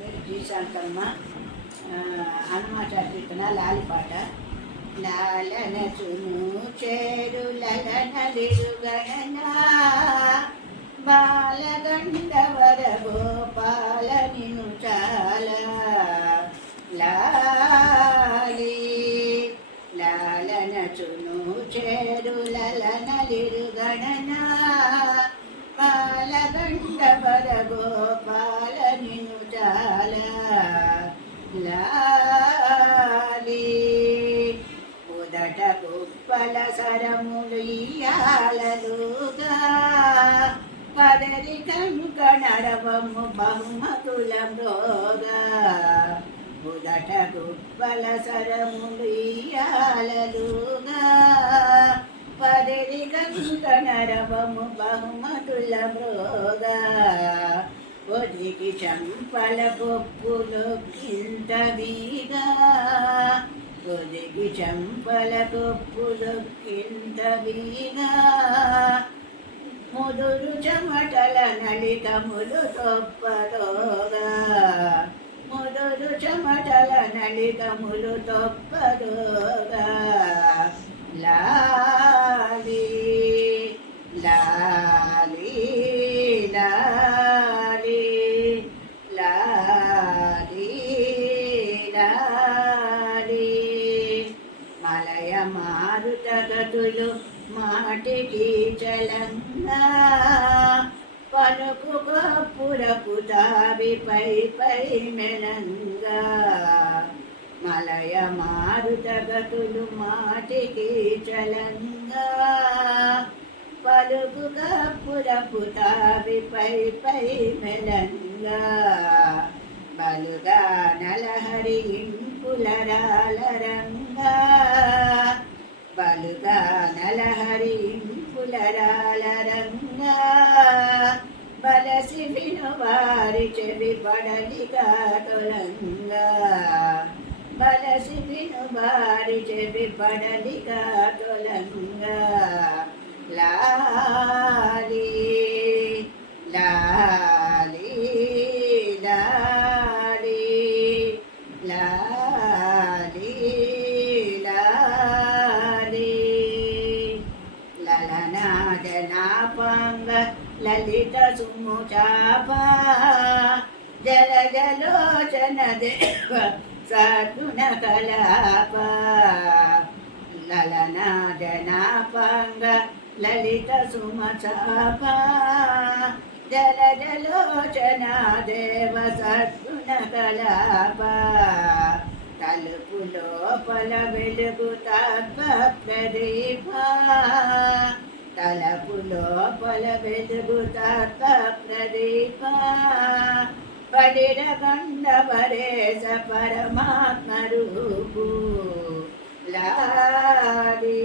G Shantamma Hanumacharya కీర్తన లాలిపాట. లాలనచును చేరులనలిరుగణనా బాలగండవర గోపాల నిను చాలా లాలి లాలనచును చేరులనలిరుగణనా బాలగండవర గోపాల నిను చాలా లాలి ఉదట కుప్పల సరములు ఇయ్యాలలుగా పదరి కంకణరవము బహుమతుల మ్రోగా ఉదట కుప్పల సరములు ఇయ్యాలలుగా పదరి కంకణరవము బహుమతుల మ్రోగా ఒదికి చంపల కొప్పులు కింత వీగా ఒదికి చంపల కొప్పులు కింత వీగా ముదురు చెమటల నళికములు తొప్పదోగా ముదురు చెమటల నళికములు తొప్పదోగా లాలి లాలి లాలి లాలి లాలి మలయ మారుత గతులు మాటికి చలంగా పలుకు కప్పురపు తావి పై పై మెలంగా మలయ మారుత గతులు మాటికి చలంగా పలుకు కప్పురపు తావి పై పై మెలంగా బలుగా నలహరి ఇంపులరాలరంగా బలుగా నలహరి ఇంపులరాలరంగా బలసి విను వారి చెవి పడలిగా తొలంగా బలసి విను వారి చెవి పడలిగా తొలంగా లాలి లాలి లాలి లాలి లాలి లలనాజనాపాంగ లలిత సుముచాప జల జలోచన దేవ సద్గుణ కలాప లలనాజనాపాంగ లలిత సుమచాప జల జలోచన దేవ సద్గుణ కలాప తలుపు లోపల వెలుగు తత్వ ప్రదీప తలుపు లోపల వెలుగు తత్వ ప్రదీప పడిర గండ పరేశ పరమాత్మ రూపు లాలి